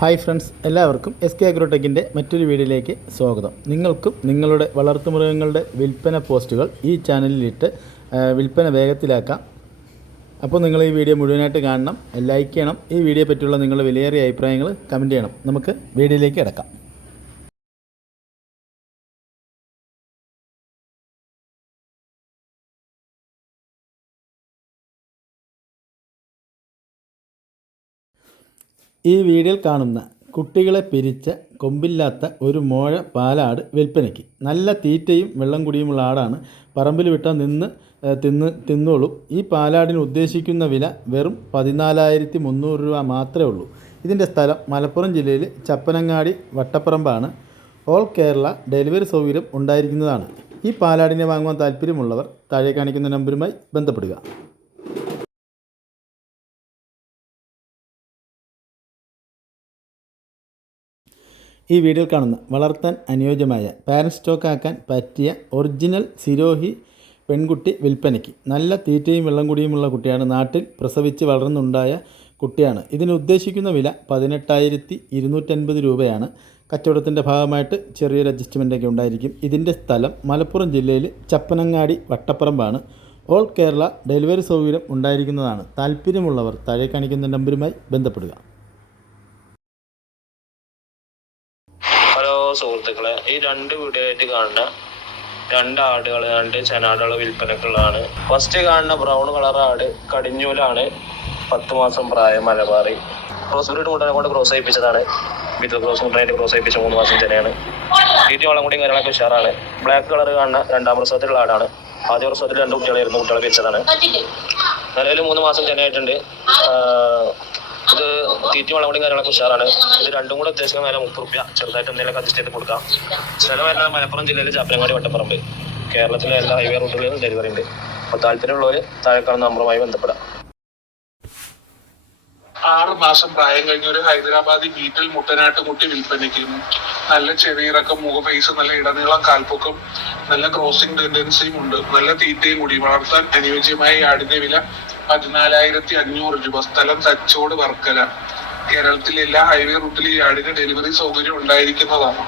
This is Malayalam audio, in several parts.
ഹായ് ഫ്രണ്ട്സ്, എല്ലാവർക്കും SK അഗ്രോടെക്കിൻ്റെ മറ്റൊരു വീഡിയോയിലേക്ക് സ്വാഗതം. നിങ്ങൾക്കും നിങ്ങളുടെ വളർത്തുമൃഗങ്ങളുടെ വിൽപ്പന പോസ്റ്റുകൾ ഈ ചാനലിലിട്ട് വിൽപ്പന വേഗത്തിലാക്കാം. അപ്പോൾ നിങ്ങൾ ഈ വീഡിയോ മുഴുവനായിട്ട് കാണണം, ലൈക്ക് ചെയ്യണം. ഈ വീഡിയോ പറ്റിയുള്ള നിങ്ങളുടെ വിലയേറിയ അഭിപ്രായങ്ങൾ കമൻറ്റ് ചെയ്യണം. നമുക്ക് വീഡിയോയിലേക്ക് കിടക്കാം. ഈ വീഡിയോയിൽ കാണുന്ന കുട്ടികളെ പിരിച്ച കൊമ്പില്ലാത്ത ഒരു മോഴ പാലാട് വിൽപ്പനയ്ക്ക്. നല്ല തീറ്റയും വെള്ളം കുടിയുമുള്ള ആടാണ്. പറമ്പിൽ വിട്ടാൽ തിന്നോളും. ഈ പാലാടിന് ഉദ്ദേശിക്കുന്ന വില വെറും 14,300 രൂപ മാത്രമേ ഉള്ളൂ. ഇതിൻ്റെ സ്ഥലം മലപ്പുറം ജില്ലയിൽ ചപ്പനങ്ങാടി വട്ടപ്പറമ്പാണ്. ഓൾ കേരള ഡെലിവറി സൗകര്യം ഉണ്ടായിരിക്കുന്നതാണ്. ഈ പാലാടിനെ വാങ്ങുവാൻ താല്പര്യമുള്ളവർ താഴെ കാണിക്കുന്ന നമ്പറുമായി ബന്ധപ്പെടുക. ഈ വീഡിയോയിൽ കാണുന്ന വളർത്താൻ അനുയോജ്യമായ പാരൻറ്റ് സ്റ്റോക്ക് ആക്കാൻ പറ്റിയ ഒറിജിനൽ സിരോഹി പെൺകുട്ടി വിൽപ്പനയ്ക്ക്. നല്ല തീറ്റയും വെള്ളം കുടിയുമുള്ള കുട്ടിയാണ്. നാട്ടിൽ പ്രസവിച്ച് വളർന്നുണ്ടായ കുട്ടിയാണ്. ഇതിന് ഉദ്ദേശിക്കുന്ന വില 18,250 രൂപയാണ്. കച്ചവടത്തിൻ്റെ ഭാഗമായിട്ട് ചെറിയൊരു അഡ്ജസ്റ്റ്മെൻറ്റൊക്കെ ഉണ്ടായിരിക്കും. ഇതിൻ്റെ സ്ഥലം മലപ്പുറം ജില്ലയിൽ ചപ്പനങ്ങാടി വട്ടപ്പറമ്പാണ്. ഓൾ കേരള ഡെലിവറി സൗകര്യം ഉണ്ടായിരിക്കുന്നതാണ്. താല്പര്യമുള്ളവർ താഴെ കാണിക്കുന്ന നമ്പറുമായി ബന്ധപ്പെടുക. സുഹൃത്തുക്കളെ, ഈ രണ്ട് വീഡിയോ ആയിട്ട് കാണുന്ന രണ്ട് ചെനാടുകൾ വിൽപ്പനക്കുള്ളതാണ്. ഫസ്റ്റ് കാണുന്ന ബ്രൗൺ കളർ ആട് കടിഞ്ഞൂലാണ്. 10 മാസം പ്രായം, മലബാറി ക്രോസ് ബ്രീഡ് മുട്ടനെ കൊണ്ട് ക്രോസ് ചെയ്യിപ്പിച്ചതാണ്. ബീറ്റൽ ക്രോസ് മുട്ടനായിട്ട് ക്രോസ് ചെയ്യിപ്പിച്ച 3 മാസം ചെനയാണ്. തീറ്റ വളം കൂടിയും കാര്യങ്ങളൊക്കെ ഉഷാറാണ്. ബ്ലാക്ക് കളർ കാണുന്ന 2ാം പ്രസവത്തിലുള്ള ആടാണ്. ആദ്യ പ്രസവത്തിൽ 2 കുട്ടികളായിരുന്നു. കുട്ടികളെ പിരിച്ചതാണ്. നിലവിൽ 3 മാസം ചെനയായിട്ടുണ്ട്. ഇത് തീറ്റ വളം കൂടി കാര്യങ്ങളൊക്കെ ഉഷാറാണ്. ഇത് രണ്ടും കൂടെ ഉദ്ദേശിക്കുന്ന വില 30 രൂപ. ചെറുതായിട്ട് എന്തെങ്കിലും അഡ്ജസ്റ്റ് ചെയ്ത് കൊടുക്കാം. സ്ഥലം വരുന്നത് മലപ്പുറം ജില്ലയിൽ ചാപ്പനങ്ങാടി വട്ടപ്പറമ്പ്. കേരളത്തിലെ എല്ലാ ഹൈവേ റൂട്ടുകളിലും ഡെലിവറി ഉണ്ട്. അപ്പോൾ താല്പര്യമുള്ളവർ താഴെ കാണുന്ന നമ്പറുമായി ബന്ധപ്പെടാം. 6 മാസം പ്രായം കഴിഞ്ഞ ഒരു ഹൈദരാബാദി ബീറ്റൽ മുട്ടനാട്ടുകുട്ടി വിൽപ്പനയ്ക്ക്. നല്ല ചെവിയിറക്കം, മുഖപൈസ്, നല്ല ഇടനീളം, കാൽപ്പൊക്കം, നല്ല ക്രോസിംഗ് ടെൻഡൻസിയും ഉണ്ട്. നല്ല തീറ്റയും കൂടി. വളർത്താൻ അനുയോജ്യമായ ഈ ആടിന്റെ വില 14,500 രൂപ. സ്ഥലം തച്ചോട്, വർക്കല. കേരളത്തിലെ എല്ലാ ഹൈവേ റൂട്ടിലും ഈ ആടിന് ഡെലിവറി സൗകര്യം ഉണ്ടായിരിക്കുന്നതാണ്.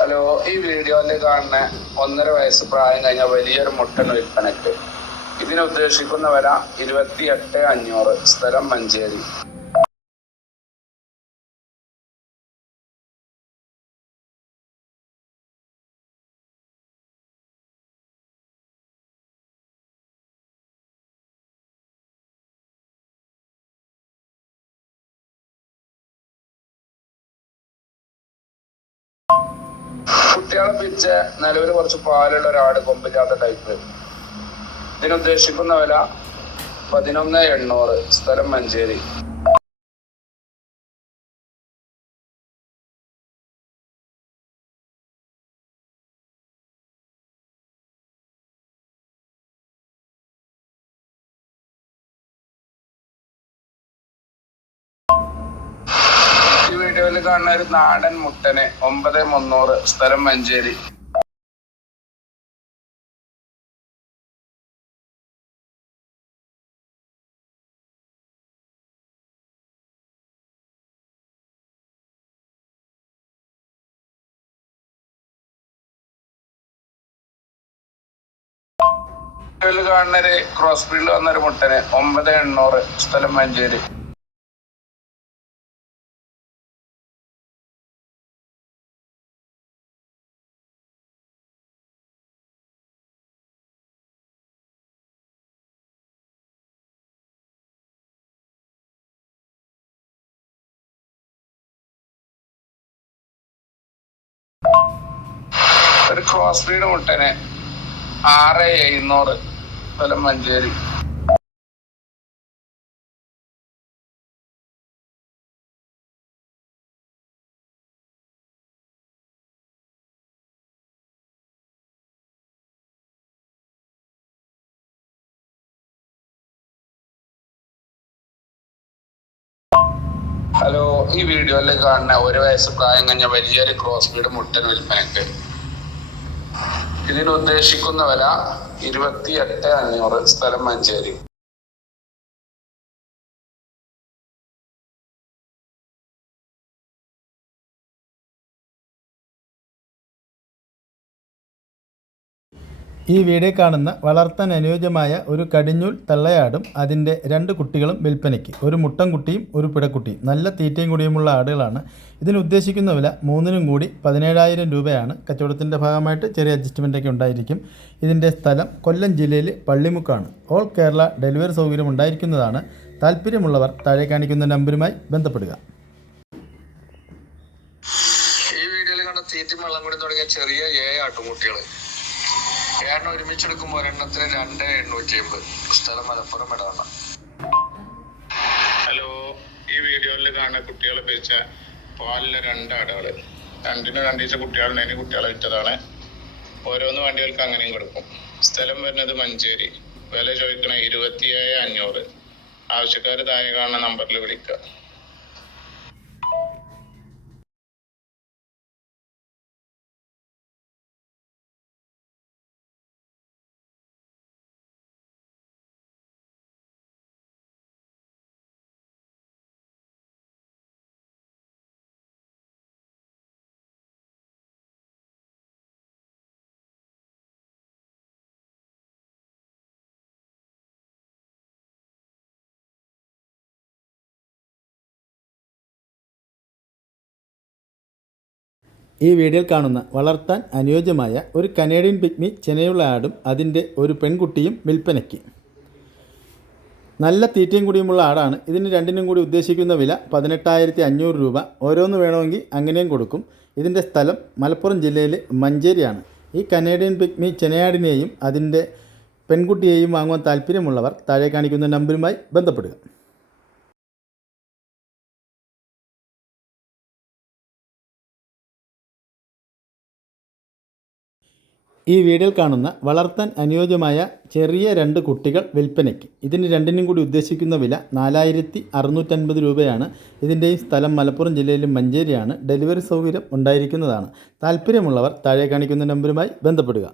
ഹലോ, ഈ വീഡിയോയിൽ കാണുന്ന 1.5 വയസ്സ് പ്രായം കഴിഞ്ഞ വലിയൊരു മുട്ടൻ വിൽപ്പനയ്ക്ക്. ഇതിന് ഉദ്ദേശിക്കുന്ന വില 28,500. സ്ഥലം മഞ്ചേരി. കുട്ടികളെ പിരിച്ച് നിലവിൽ കുറച്ച് പാലുള്ള ഒരാട്, കൊമ്പില്ലാത്ത ടൈപ്പ്. ഇതിനുദ്ദേശിക്കുന്ന വില 11,800. സ്ഥലം മഞ്ചേരി. ഈ വീഡിയോയിൽ കാണുന്ന ഒരു നാടൻ മുട്ടന് 9,300. സ്ഥലം മഞ്ചേരി. വീഡിയോയിൽ കാണുന്ന ഒരു ക്രോസ് ബ്രീഡിൽ വന്നൊരു മുട്ടന് 9,800. സ്ഥലം മഞ്ചേരി. ഒരു ക്രോസ് ബ്രീഡ് മുട്ടന് 6,700. സ്ഥലം മഞ്ചേരി. ഹലോ, ഈ വീഡിയോയിൽ കാണുന്ന 1 വയസ്സ് പ്രായം കഴിഞ്ഞ വലിയൊരു ക്രോസ് ബ്രീഡ് മുട്ടൻ വിൽപ്പനയ്ക്ക്. ഇതിന് ഉദ്ദേശിക്കുന്ന വില 28,500, സ്ഥലം മഞ്ചേരി. ഈ വീഡിയോ കാണുന്ന വളർത്താൻ അനുയോജ്യമായ ഒരു കടിഞ്ഞൂൽ തള്ളയാടും അതിൻ്റെ 2 കുട്ടികളും വിൽപ്പനയ്ക്ക്. ഒരു മുട്ടൻകുട്ടിയും ഒരു പിടക്കുട്ടിയും. നല്ല തീറ്റയും കുടിയുമുള്ള ആടുകളാണ്. ഇതിന് ഉദ്ദേശിക്കുന്ന വില 3-നും കൂടി 17,000 രൂപയാണ്. കച്ചവടത്തിൻ്റെ ഭാഗമായിട്ട് ചെറിയ അഡ്ജസ്റ്റ്മെൻറ്റൊക്കെ ഉണ്ടായിരിക്കും. ഇതിൻ്റെ സ്ഥലം കൊല്ലം ജില്ലയിൽ പള്ളിമുക്കാണ്. ഓൾ കേരള ഡെലിവറി സൗകര്യം ഉണ്ടായിരിക്കുന്നതാണ്. താല്പര്യമുള്ളവർ താഴെ കാണിക്കുന്ന നമ്പറുമായി ബന്ധപ്പെടുക. ഈ വീഡിയോയിൽ കണ്ട തീറ്റയും വെള്ളം കൂടി തുടങ്ങിയ ചെറിയ 7 ആട്ടുംകുട്ടികൾ ഏഴെണ്ണം ഒരുമിച്ചെടുക്കുമ്പോൾ ഒരെണ്ണത്തിന് 2,850, സ്ഥലം മലപ്പുറം ഇടാണ്. ഹലോ, ഈ വീഡിയോയിൽ കാണുന്ന കുട്ടികളെ പിരിച്ച പാലിലെ 2 ആടുകള്. 2 ദിവസം കുട്ടികളുടെ കുട്ടികളെ വിറ്റതാണ്. ഓരോന്ന് വണ്ടികൾക്ക് അങ്ങനെയും കൊടുക്കും. സ്ഥലം വരുന്നത് മഞ്ചേരി. വില ചോദിക്കണ 27,500. ആവശ്യക്കാർ താഴെ കാണുന്ന നമ്പറിൽ വിളിക്കുക. ഈ വീഡിയോയിൽ കാണുന്ന വളർത്താൻ അനുയോജ്യമായ ഒരു കനേഡിയൻ പിഗ്മി ചെനയുള്ള ആടും അതിൻ്റെ ഒരു പെൺകുട്ടിയും വിൽപ്പനയ്ക്ക്. നല്ല തീറ്റയും കൂടിയുമുള്ള ആടാണ്. ഇതിന് 2-നും കൂടി ഉദ്ദേശിക്കുന്ന വില 18,500 രൂപ. ഓരോന്ന് വേണമെങ്കിൽ അങ്ങനെയും കൊടുക്കും. ഇതിൻ്റെ സ്ഥലം മലപ്പുറം ജില്ലയിൽ മഞ്ചേരിയാണ്. ഈ കനേഡിയൻ പിഗ്മി ചെനയാടിനെയും അതിൻ്റെ പെൺകുട്ടിയെയും വാങ്ങുവാൻ താല്പര്യമുള്ളവർ താഴെ കാണിക്കുന്ന നമ്പറുമായി ബന്ധപ്പെടുക. ഈ വീഡിയോയിൽ കാണുന്ന വളർത്താൻ അനുയോജ്യമായ ചെറിയ 2 കുട്ടികൾ വിൽപ്പനയ്ക്ക്. ഇതിന് 2-നും കൂടി ഉദ്ദേശിക്കുന്ന വില 4,650 രൂപയാണ്. ഇതിൻ്റെയും സ്ഥലം മലപ്പുറം ജില്ലയിലും മഞ്ചേരിയാണ്. ഡെലിവറി സൗകര്യം ഉണ്ടായിരിക്കുന്നതാണ്. താല്പര്യമുള്ളവർ താഴെ കാണിക്കുന്ന നമ്പറുമായി ബന്ധപ്പെടുക.